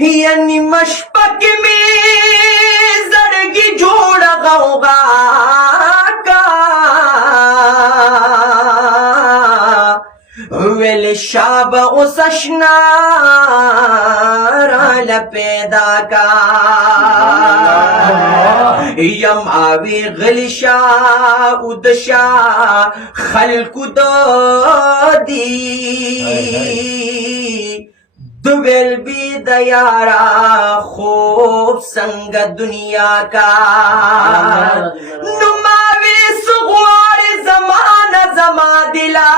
یعنی مشپک میں زڑگی جوڑ غوغا کا ویل شاب اسشنا رال پیدا کا یم آوی غلشا ادشا خلق دی دویل بی دیارا خوب سنگ دنیا کا نماوی سغوار زمان زما دلا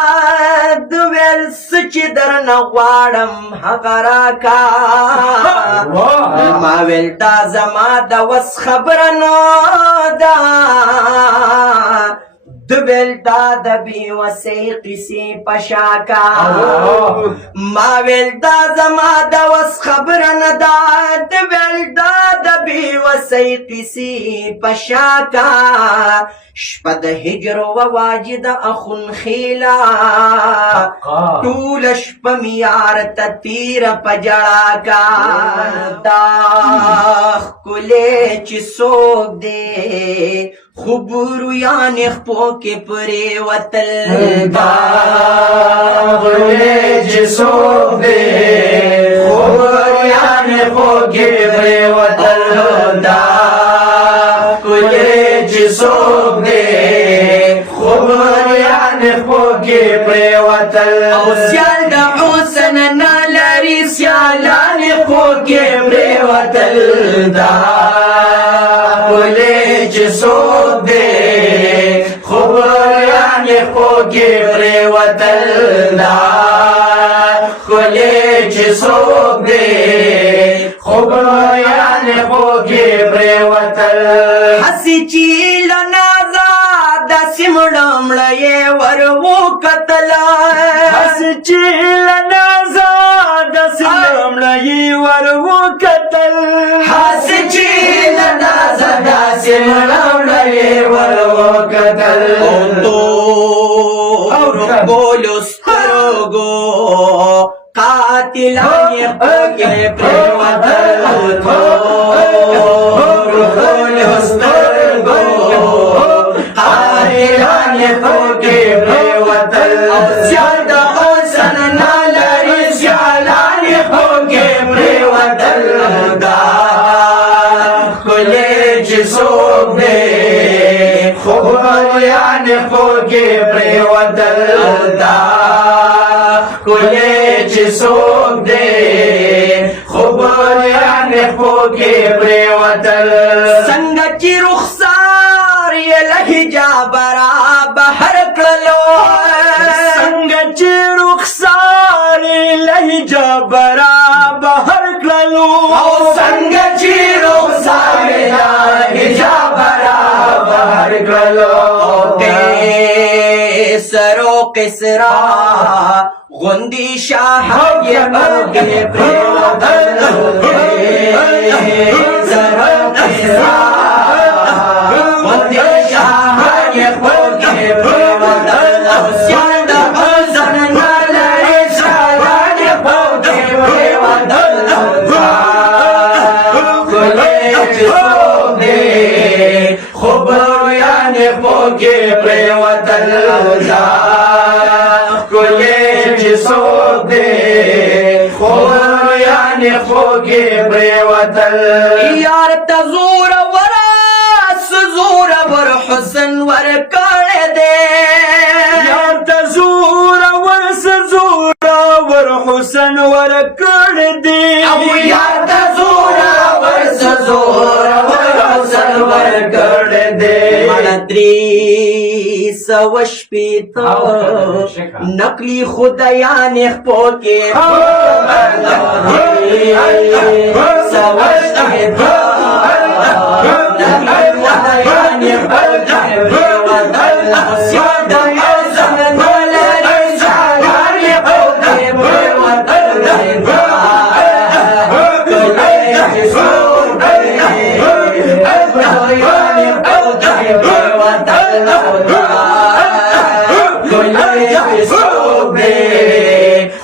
دویل سچ در نغوارم حقرا کا ماویل دا زما دا وس خبرنو دا دویل دا دبی وسی قسی پشاکا ماویل دا زما دا وس خبرن دا دویل دا دبی وسی قسی پشاکا شپد هجر و واجد اخون خیلا طول شپ میار تیر پجڑاکا داخ کلے چی سوک دے خبرو یعنی خپو کے پرے وطل کلے چی سوک دے خبرو یعنی خپو کے پرے وطل کلے چی سوک دے خبر یعنی خو کے پریوتل او سیال دا حسن نالاری سیالانی خو کے پریوتل دا کلے چی سوک دے خبر یعنی خو کے پریوتل دا کلے چی سوک دے خبر یعنی خو کے پریوتل حسی چیل نازا دا سمڑمڑ یہ ورو قتلا حسی چیل نازا دا سمڑمڑ یہ ورو قتل حسی چیل نازا دا سمڑمڑ یہ ورو قتل تو بولو سترگو قاتلانی پکے پریوتل بولو سترگو قاتلانی پکے پریوتل سیال دا حسن نالاری سیالانی پکے پریوتل دا کلے چی سوک دے خبر یعنی پکے پریوتل دا کلے چی سوک دے خبر یعنی پکے پریوتل سنگ چی رخسار یہ لہجا برا بہر کلو سنگ چی رخسار لہجا برا بہر کلو سنگ چی رخسار لہجا برا بہر کلو سرو قسرا غندی شاہ یہ بلگے پریوتل سرو قسرا غندی شاہ یہ بلگے پریوتل سیال دا حسن نالاری سیالانی پکے پریوتل کلے چی سوک دے خبر یعنی پکے پریوتل کلے چی سوک دے خبر یعنی پکے پریوتل یار تزور ورا سزور ور حسن ور کر دے یار تزور ور سزور ور حسن ور کر دے او یار تزور ور سزور ور حسن ور کر دے مدری سوش پیتا نقلی خدایان خپو کے سوش پیتا نقلی خدایان خپو کے سیاد حسن نالاری سیالانی پکے پریوتل کلے چی سوک دے خبر یعنی پکے پریوتل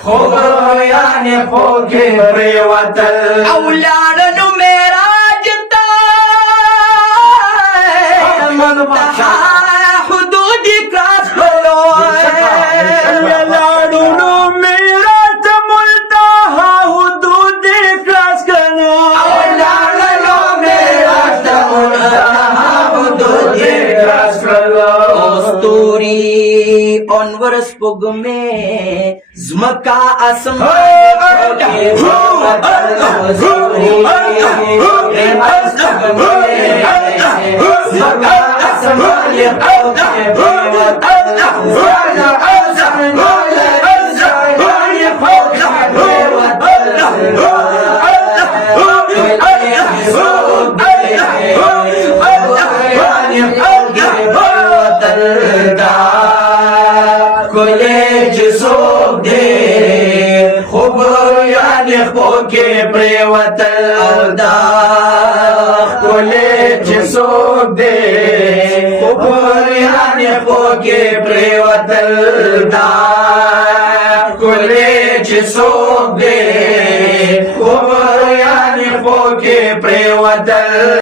خبر یعنی پکے پریوتل اولاړنو معراج ته منتهى حدود کراس کړلو لاړو میرات ملتها حدود کراس کړلو اولاړنو معراج ته منتهى حدود کراس کړلو استوري انور سپوږمۍ زمکا پوکې پریوتل او دا کولې چې څوک دی خبریانې پوکې پریوتل دا کولې چې څوک دی خبریانې پوکې پریوتل